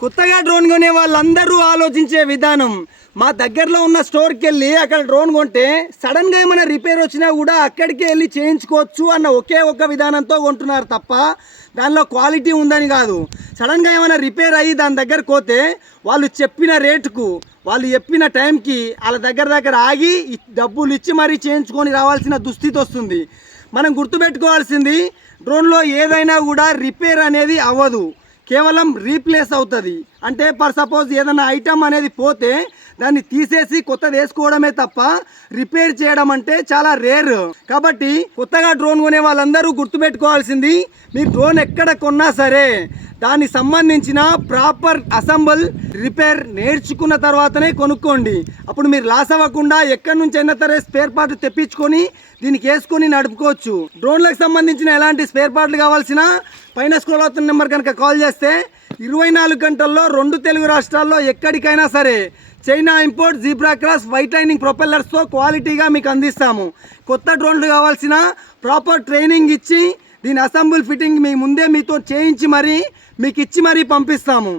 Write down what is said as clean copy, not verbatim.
కొత్తగా డ్రోన్ కొనే వాళ్ళందరూ ఆలోచించే విధానం, మా దగ్గరలో ఉన్న స్టోర్కి వెళ్ళి అక్కడ డ్రోన్ కొంటే సడన్గా ఏమైనా రిపేర్ వచ్చినా కూడా అక్కడికే వెళ్ళి చేయించుకోవచ్చు అన్న ఒకే ఒక విధానంతో కొంటున్నారు తప్ప దానిలో క్వాలిటీ ఉందని కాదు. సడన్గా ఏమైనా రిపేర్ అయ్యి దాని దగ్గరకు పోతే వాళ్ళు చెప్పిన రేటుకు వాళ్ళు చెప్పిన టైంకి వాళ్ళ దగ్గర ఆగి డబ్బులు ఇచ్చి మరీ చేయించుకొని రావాల్సిన దుస్థితి వస్తుంది. మనం గుర్తుపెట్టుకోవాల్సింది, డ్రోన్లో ఏదైనా కూడా రిపేర్ అనేది అవ్వదు, కేవలం రీప్లేస్ అవుతుంది. అంటే ఫర్ సపోజ్ ఏదైనా ఐటమ్ అనేది పోతే దాన్ని తీసేసి కొత్తది వేసుకోవడమే తప్ప రిపేర్ చేయడం అంటే చాలా రేర్. కాబట్టి కొత్తగా డ్రోన్ కొనే వాళ్ళందరూ గుర్తుపెట్టుకోవాల్సింది, మీరు డ్రోన్ ఎక్కడ కొన్నా సరే దానికి సంబంధించిన ప్రాపర్ అసెంబుల్ రిపేర్ నేర్చుకున్న తర్వాతనే కొనుక్కోండి. అప్పుడు మీరు లాస్ అవ్వకుండా ఎక్కడి నుంచి అయినా సరే స్పేర్ పార్ట్ తెప్పించుకొని దీనికి వేసుకొని నడుపుకోవచ్చు. డ్రోన్లకు సంబంధించిన ఎలాంటి స్పేర్ పార్ట్లు కావాల్సిన పైన స్క్రోల్ అవుతున్న నెంబర్ కనుక కాల్ చేస్తే 24 గంటల్లో 2 తెలుగు రాష్ట్రాల్లో ఎక్కడికైనా సరే China import zebra cross white lining ప్రొపెల్లర్స్తో క్వాలిటీగా మీకు అందిస్తాము. కొత్త డ్రోన్లు కావాల్సిన ప్రాపర్ ట్రైనింగ్ ఇచ్చి దీని అసెంబుల్ ఫిట్టింగ్ మీ ముందే మీతో చేయించి మరీ మీకు ఇచ్చి మరీ పంపిస్తాము.